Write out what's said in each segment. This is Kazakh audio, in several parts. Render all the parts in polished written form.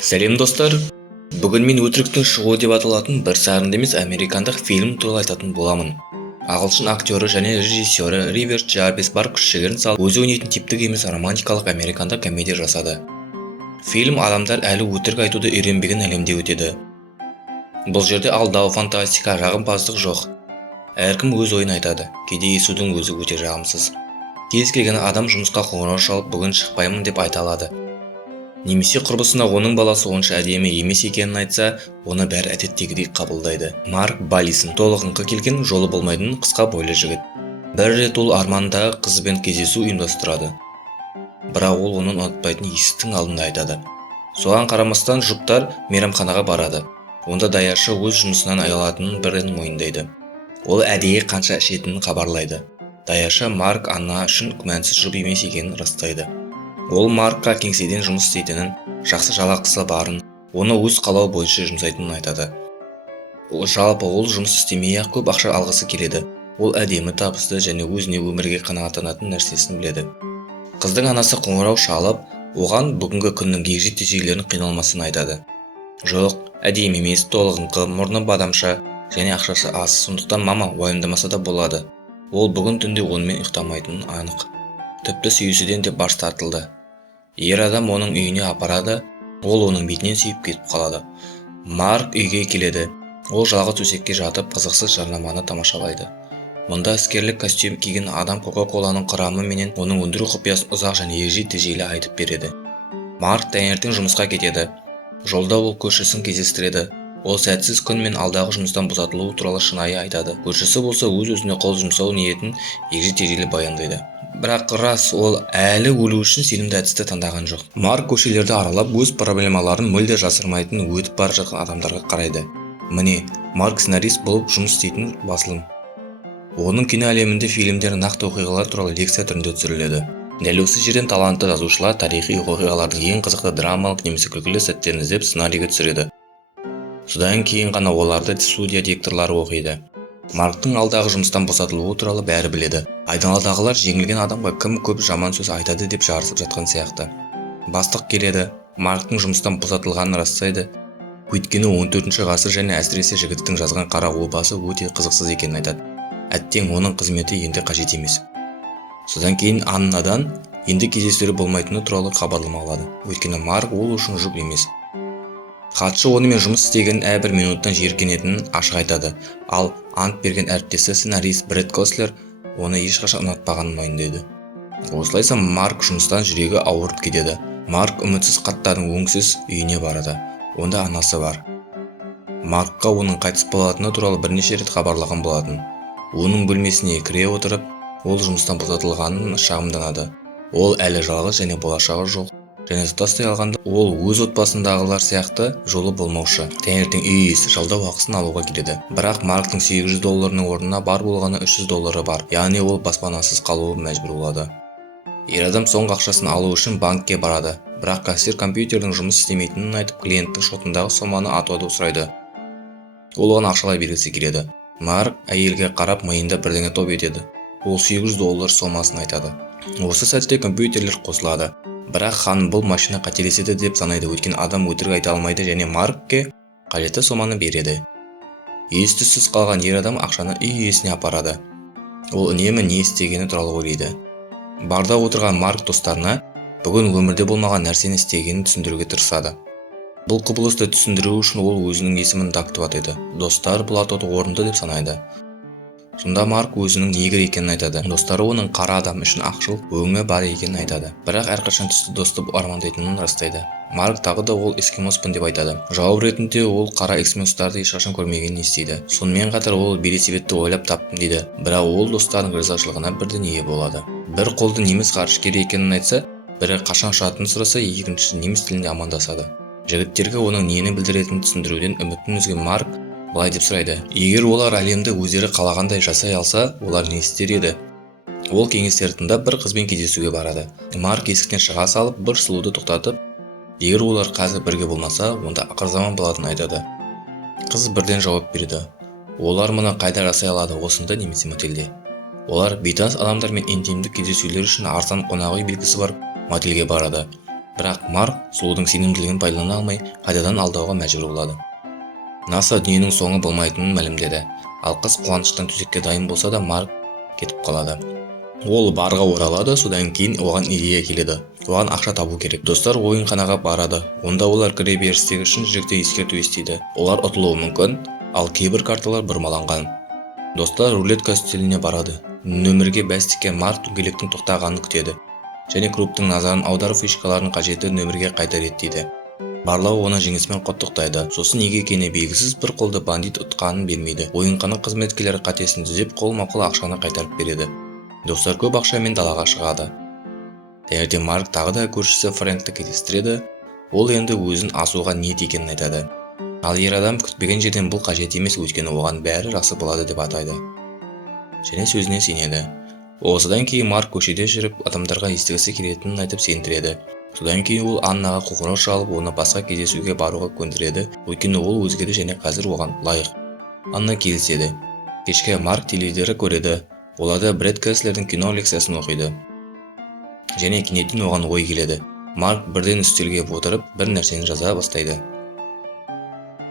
Сәлем достар! Бүгін мен өтіріктің шығуы деп аталатын бір сарынды емес американдық фильм туралы айтатын боламын. Ағылшын актері және режиссері Ривер Джарвис бар күш-жігерін салып, өзі ойнайтын типтік емес романтикалық американдық комедия жасады. Фильм адамдар әлі өтірік айтуды үйренбеген әлемде өтеді. Бұл жерде алдау, фантастика, жағымпаздық жоқ. Әркім өз ойын айтады, кейде естудің өзі өте жағымсыз. Кез келген адам жұмысқа қоңырау шалып, бүгін шықпаймын деп айта алады. Немесе құрбысына оның баласы онша әдемі емес екенін айтса, оны бәрі әдеттегідей қабылдайды. Марк Балисон толығыңқы келген, жолы болмайтын қысқа бойлы жігіт. Бір рет ол армандағы қызбен кездесу ұйымдастырады. Бірақ ол оның ұнатпайтын есіктің алдында айтады. Соған қарамастан жұптар мейрамханаға барады. Онда даяшы өз жұмысынан аялатынын бірін мойындайды. Ол әдейі қанша ішетінін хабарлайды. Даяшы Марк Анна үшін күмәнсіз жұп емес екенін растайды. Ол Маркқа кеңседен жұмыс істейтінін, жақсы жалақысы барын, оны өз қалауы бойынша жұмсайтынын айтады. Жалпы ол жұмыс істемей-ақ көп ақша алғысы келеді. Ол әдемі, табысты және өзіне өмірге қанағаттанатын нәрсесін біледі. Қыздың анасы қоңырау шалып, оған бүгінгі күннің егжей-тегжейлерін қиналмасын айтады. Жоқ, әдемі емес, толығыңқы, мұрны бадамша және ақшасы аз, сондықтан мама уайымдамаса да болады. Ол бүгін түнде онымен ұйықтамайтынын анық. Тіпті сүйісуден де баш тартылды. Ер адам оның үйіне апарады, ол оның бетінен сүйіп кетіп қалады. Марк үйге келеді. Ол жалғыз төсекке жатып, қызықсыз жарнаманы тамашалайды. Мұнда іскерлік костюм киген адам Кока-Коланың құрамы менен оның өндіру құпиясын ұзақ және егжей-тегжейлі айтып береді. Марк таңертең жұмысқа кетеді. Жолда ол көршісін кездестіреді. Ол сәтсіз күн мен алдағы жұмыстан босатылуы туралы шынайы айтады. Көршісі болса өз-өзіне қол жұмсау ниетін егжей-тегжейлі баяндайды. Бірақ рас, ол әлі өлу үшін сенімді әдісті таңдаған жоқ. Марк көшелерді аралап, өз проблемаларын мүлде жасырмайтын өтіп бара жатқан адамдарға қарайды. Міне, Марк сценарист болып жұмыс істейтін басылым. Оның кино әлемінде фильмдер нақты оқиғалар туралы лекция түрінде түсіріледі. Дәл осы жерден талантты жазушылар тарихи оқиғалардың ең қызықты драмалық немесе күлкілі сәттерін іздеп сценарийге түсіреді. Содан кейін ғана оларды студия директорлары оқиды. Марктың алдағы жұмыстан босатылуы туралы бәрі біледі. Айдаладағылар жеңілген адамға кім көп жаман сөз айтады деп жарысып жатқан сияқты. Бастық келеді, Марктың жұмыстан босатылғанын растайды. Өйткені 14-ші ғасыр және әсіресе жігіттің жазған қара обасы өте қызықсыз екенін айтады. Әттең оның қызметі енді қажет емес. Содан кейін Аннадан енді кездесуі болмайтыны туралы хабарлама алады. Өйткені Марк ол үшін жұп емес. Хатшы онымен жұмыс істеген әрбір минуттан жиіркенетінін ашық айтады. Ал ант берген әріптесі сценарист Брэд Кослер оны ешқашан ұнатпағанын мойындайды. Осылайша Марк жұмыстан жүрегі ауырып кетеді. Марк үмітсіз қаттардың өңсіз үйіне барады. Онда анасы бар. Маркқа оның қайтыс болатыны туралы бірнеше рет хабарлаған болатын. Оның бөлмесіне кіре отырып, ол жұмыстан босатылғанын шағымданады. Ол әлі жалғыз және болашағы жоқ. Және тұтастай алғанда ол өз отбасындағылар сияқты жолы болмаушы. Таңертең үй иесі жалдау ақысын алуға келеді. Бірақ Марктың $800 орнына бар болғаны $300 бар. Яғни ол баспанасыз қалуы мәжбүр болады. Ер адам соңғы ақшасын алу үшін банкке барады. Бірақ кассир компьютердің жұмыс істемейтінін айтып, клиенттің шотындағы соманы атауды сұрайды. Ол оған ақшалай бергісі келеді. Марк әйелге қарап миында бірдеңе топ етеді. Ол $800 сомасын айтады. Осы сәтте компьютерлер қосылады. Бірақ ханым бұл машина қателеседі деп санайды, өйткені адам өтірік айта алмайды және Маркке қажетті соманы береді. Ес-түссіз қалған ер адам ақшаны үй иесіне апарады. Ол үнемі не істегені туралы ойлайды. Барда отырған Марк достарына бүгін өмірде болмаған нәрсені істегенін түсіндіруге тырысады. Бұл құбылысты түсіндіру үшін ол өзінің есімін Даг деп атайды. Достар бұл атауды орынды деп санайды. Сонда Марк өзінің негр екенін айтады. Достары оның қара адам үшін ақшыл өңі бар екенін айтады. Бірақ әрқашан түсті досты армандайтынын растайды. Марк тағы да ол эскимоспын деп айтады. Жауап ретінде ол қара эскимостарды ешқашан көрмегенін естиді. Сонымен қатар ол велосипедті ойлап таптым дейді. Бірақ ол достарының ризашылығына бірден ие болады. Бір қолды неміс ғарышкері екенін айтса, бірі қашан ұшатынын сұраса, екіншісі неміс тілінде амандасады. Жігіттерге оның нені білдіретінін түсіндіруден үмітін үзген Марк былай деп сұрайды. Егер олар әлемді өздері қалағандай жасай алса, олар не істер еді? Ол кеңестерді тыңдап бір қызбен кездесуге барады. Марк есіктен шыға салып, бір сұлуды тоқтатып, егер олар қазір бірге болмаса, онда ақыр заман болатынын айтады. Қыз бірден жауап береді. Олар мұны қайда жасай алады, осында немесе мотельде? Олар бейтаныс адамдармен интимдік кездесулер үшін арзан қонақ үй белгісі бар мотельге барады. Бірақ Марк сұлудың сенімділігін пайдалана алмай, қайтадан алдауға мәжбүр болады. НАСА дүниенің соңы болмайтынын мәлімдеді. Ал қыз қуаныштан төсекке дайын болса да Марк кетіп қалады. Ол барға оралады, содан кейін оған идея келеді. Оған ақша табу керек. Достар ойынханаға барады. Онда олар кіре берістегі шын жүректе ескерту естиді. Олар ұтылуы мүмкін, ал кейбір карталар бұрмаланған. Достар рулетка үстеліне барады. Нөмірге бәс тіккен Марк дөңгелектің тоқтағанын күтеді және клубтың назарын аударып фишкаларын қажетті нөмірге қайта реттейді. Барлау оны жеңісімен құттықтайды. Сосын неге екені белгісіз бір қолды бандит ұтқанын бермейді. Ойынхана қызметкерлері қатесін түзеп қолма-қол ақшаны қайтарып береді. Достар көп ақшамен далаға шығады. Таңертең Марк тағы да көршісі Фрэнкті кездестіреді. Ол енді өзін асуға ниет екенін айтады. Ал ер адам күтпеген жерден бұл қажет емес, өйткені оған бәрі жақсы болады деп атайды. Және сөзіне сенеді. Осыдан кейін Марк көшеде жүріп, адамдарға естігісі келетінін айтып сендіреді. Содан кейін ол Аннаға қоңырау шалып, оны басқа кездесуге баруға көндіреді, өйткені ол өзгерді және қазір оған лайық. Анна келіседі. Кешке Марк теледидар көреді. Оларда Брэд Кэслердің кино лекциясын оқиды. Және кенеттен оған ой келеді. Марк бірден үстелге отырып, бір нәрсені жаза бастайды.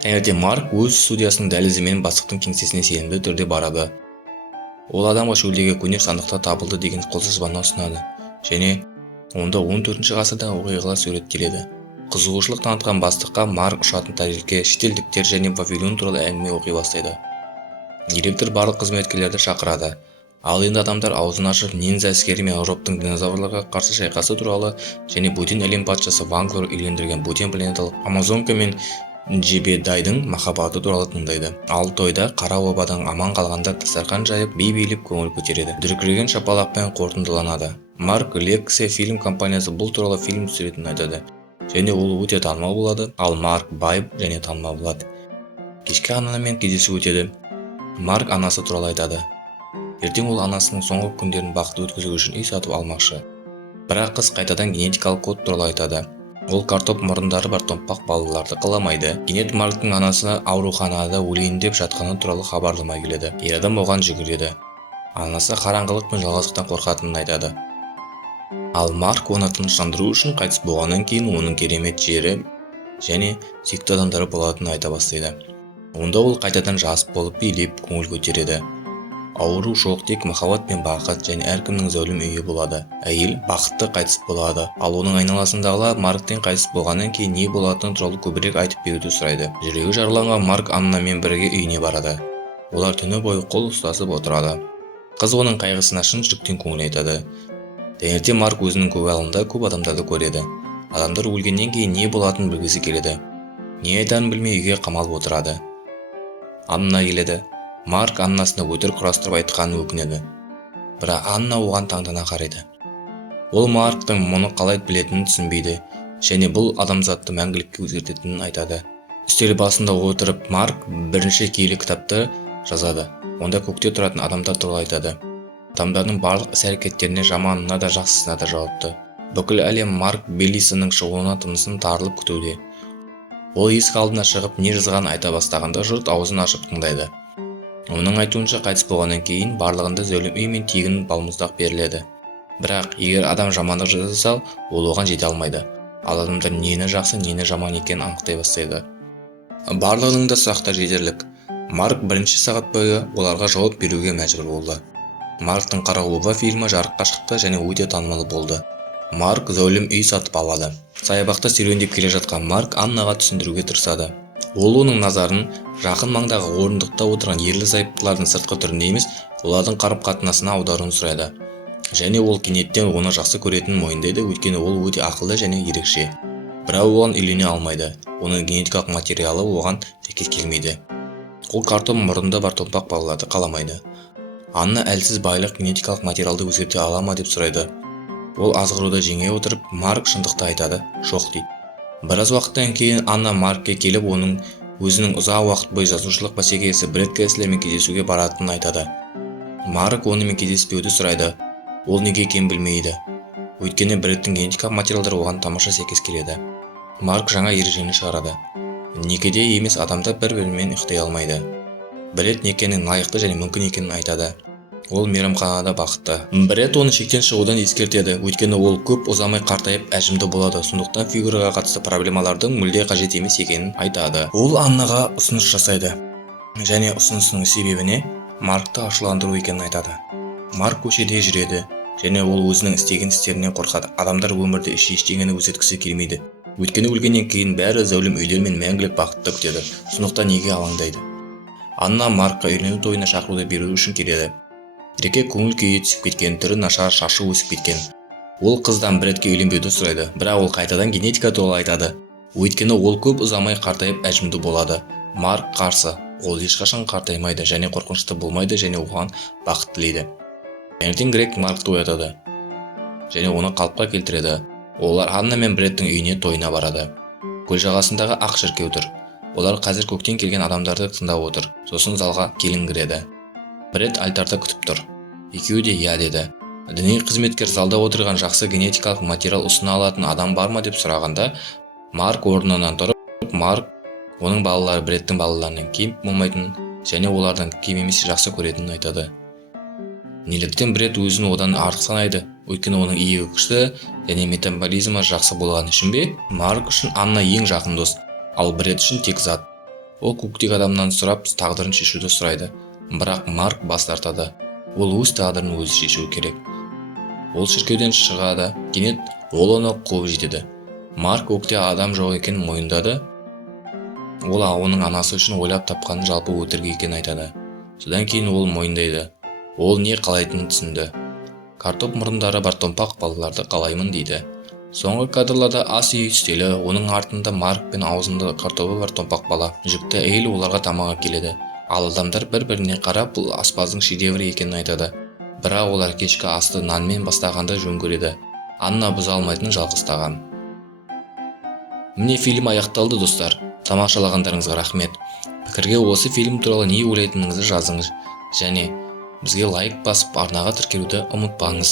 Таңертең Марк өз студиясының дәлізімен бастықтың кеңсесіне сенімді түрде барады. Ол адамға шөлдегі көне сандықта табылды деген қолжазбаны ұсынады. Және онда 14-ші ғасырдағы оқиғалар суреттеледі. Қызығушылық танытқан бастыққа Марк ұшатын тарелке, шетелдіктер және Вавилон туралы әңгіме оқи бастайды. Директор барлық қызметкерлерді шақырады. Ал енді адамдар аузын ашып нинза әскері мен Робтың динозаврларға қарсы шайқасы туралы және бөтен әлем патшасы Ванглор үйлендірген бөтен планеталық Амазонка мен Джебедайдың махаббаты туралы тыңдайды. Ал тойда қара обадан аман қалғандар дастархан жайып, би билеп көңіл көтереді. Дүркіреген шапалақпен қорытындыланады. Марк Лексе фильм компаниясы бұл туралы фильм түсіретінін айтады. Және ол өте танымал болады, ал Марк бай және танымал болады. Кешке Аннамен кездесу өтеді. Марк анасы туралы айтады. Ертең ол анасының соңғы күндерін бақытты өткізу үшін үй сатып алмақшы. Бірақ қыз қайтадан генетикалық код туралы айтады. Ол картоп мұрындары бар томпақ балаларды қаламайды. Кенет Марктың анасы ауруханада өлейін деп жатқаны туралы хабарлама келеді. Ер адам оған жүгіреді. Анасы қараңғылық пен жалғыздықтан қорқатынын айтады. Ал Марк оны тыныштандыру үшін қайтыс болғаннан кейін оның керемет жері және сүйікті адамдары болатынын айта бастайды. Онда ол қайтадан жас болып билеп көңіл көтереді. Ауру жоқ, тек махаббат пен бақыт және әркімнің зәулім үйі болады. Әйел бақытты қайтыс болады. Ал оның айналасындағылар Марктен қайтыс болғаннан кейін не болатыны туралы көбірек айтып беруді сұрайды. Жүрегі жараланған Марк Аннамен бірге үйіне барады. Олар түні бойы қол ұстасып отырады. Қыз оның қайғысына шын жүректен көңіл айтады. Таңертең Марк өзінің көгалында көп адамдарды көреді. Адамдар өлгеннен кейін не болатынын білгісі келеді. Не айтарын білмей үйге қамалып отырады. Анна келеді. Марк Аннасына өтірік құрастырып айтқанын өкінеді. Бірақ Анна оған таңдана қарайды. Ол Марктың мұны қалай білетінін түсінбейді және бұл адамзатты мәңгілікке өзгертетінін айтады. Үстел басында отырып Марк бірінші киелі кітапты жазады. Онда көкте тұратын адамдар туралы айтады. Адамдардың барлық іс-әрекеттеріне жаманына да жақсысына да жауапты. Бүкіл әлем Марк Беллисонның шығуына тынысын тарылып күтуде. Ол есік алдына шығып не жазғанын айта бастағанда жұрт аузын ашып тыңдайды. Оның айтуынша қайтыс болғаннан кейін барлығында зәулім үй мен тегін балмұздақ беріледі. Бірақ егер адам жамандық жасаса, ол оған жете алмайды. Ал адамдар нені жақсы, нені жаман екенін анықтай бастайды. Барлығының да сұрақтары жетерлік. Марк бірінші сағат бойы оларға жауап беруге мәжбүр болды. Марктың қара оба фильмі жарыққа шықты және өте танымал болды. Марк зәулім үй сатып алады. Саябақта серуендеп келе жатқан Марк Аннаға түсіндіруге тырысады. Ол оның назарын жақын маңдағы орындықта отырған ерлі-зайыптылардың сыртқы түріне емес, олардың қарым-қатынасына аударуын сұрайды. Және ол кенеттен оны жақсы көретінін мойындайды, өйткені ол өте ақылды және ерекше. Бірақ оған үйлене алмайды. Оның генетикалық материалы оған сәйкес келмейді. Ол картоп мұрынды бар томпақ балаларды қаламайды. Анна әлсіз байлық генетикалық материалды өзгерте ала ма деп сұрайды. Ол азғыруды жеңе отырып, Марк шындықты айтады, жоқ дейді. Біраз уақыттан кейін Анна Маркке келіп, оның өзінің ұзақ уақыт бойы жазушылық бәсекесі Брэд Кэслермен кездесуге баратынын айтады. Марк онымен кездеспеуді сұрайды. Ол неге екенін білмейді. Өйткені Брэдтің генетикалық материалдары оған тамаша сәйкес келеді. Марк жаңа ережені шығарады. Некеде емес адамдар бір-бірімен ұйықтай алмайды. Брэд некенің лайықты және мүмкін екенін айтады. Ол мейрамханада бақытты. Бред оны шектен шығудан ескертеді, өйткені ол көп ұзамай қартайып әжімді болады, сондықтан фигураға қатысты проблемалардың мүлде қажет емес екенін айтады. Ол Аннаға ұсыныс жасайды және ұсынысының себебіне Маркты ашуландыру екенін айтады. Марк көшеде жүреді және ол өзінің істеген істерінен қорқады. Адамдар өмірде ештеңені өзгерткісі келмейді, өйткені өлгеннен кейін бәрі зәулім үйлер мен мәңгілік бақытты күтеді, сондықтан неге алаңдайды. Анна Маркқа үйлену тойына шақыруды беру үшін келеді. Дирекке көңіл күйі түсіп кеткен, түрі нашар, шашы өсіп кеткен. Ол қыздан Бредке үйленбеуді сұрайды, бірақ ол қайтадан генетика туралы айтады, өйткені ол көп ұзамай қартайып әжімді болады. Марк қарсы, ол ешқашан қартаймайды және қорқынышты болмайды және оған бақыт тілейді. Ертең Грег Маркты оятады және оны қалыпқа келтіреді. Олар Анна мен Бредтің үйіне тойына барады. Көл жағасындағы ақ шіркеу тұр. Олар қазір көктен келген адамдарды тыңдап отыр. Сосын залға келін кіреді. Бред альтарда күтіп тұр. Екеуі де иә деді. Діни қызметкер залда отырған жақсы генетикалық материал ұсына алатын адам бар ма деп сұрағанда, Марк орнынан тұрып, Марк оның балалары Бредтің балаларының кем болмайтынын және олардың кем емес жақсы көретінін айтады. Неліктен Бред өзін одан артық санайды, өйткені оның иегі күшті және метаболизмі жақсы болған үшін бе? Марк үшін Анна ең жақын дос, ал Бред үшін тек зат. Ол көктегі адамнан сұрап тағдырын шешуді сұрайды, бірақ Марк бас тартады. Ол өз тағдырын өзі шешуі керек. Ол шіркеуден шығады, кенет ол оны қуып жетеді. Марк көкте адам жоқ екенін мойындады. Ол оның анасы үшін ойлап тапқанын жалпы өтірік екенін айтады. Содан кейін ол мойындайды. Ол не қалайтынын түсінді. Картоп мұрындары бар томпақ балаларды қалаймын дейді. Соңғы кадрларда ас үй үстелі, оның артында Марк пен аузында картобы бар томпақ бала. Жүкті әйел оларға тамаға келеді. Ал адамдар бір-біріне қарап бұл аспаздың шедеврі екенін айтады. Бірақ олар кешкі асты нанмен бастағанды жөн көреді. Анна бұза алмайтын жалғыз тағам. Міне фильм аяқталды достар. Тамашалағандарыңызға рахмет. Пікірге осы фильм туралы не ойлайтыныңызды жазыңыз және бізге лайк басып арнаға тіркелуді ұмытпаңыз.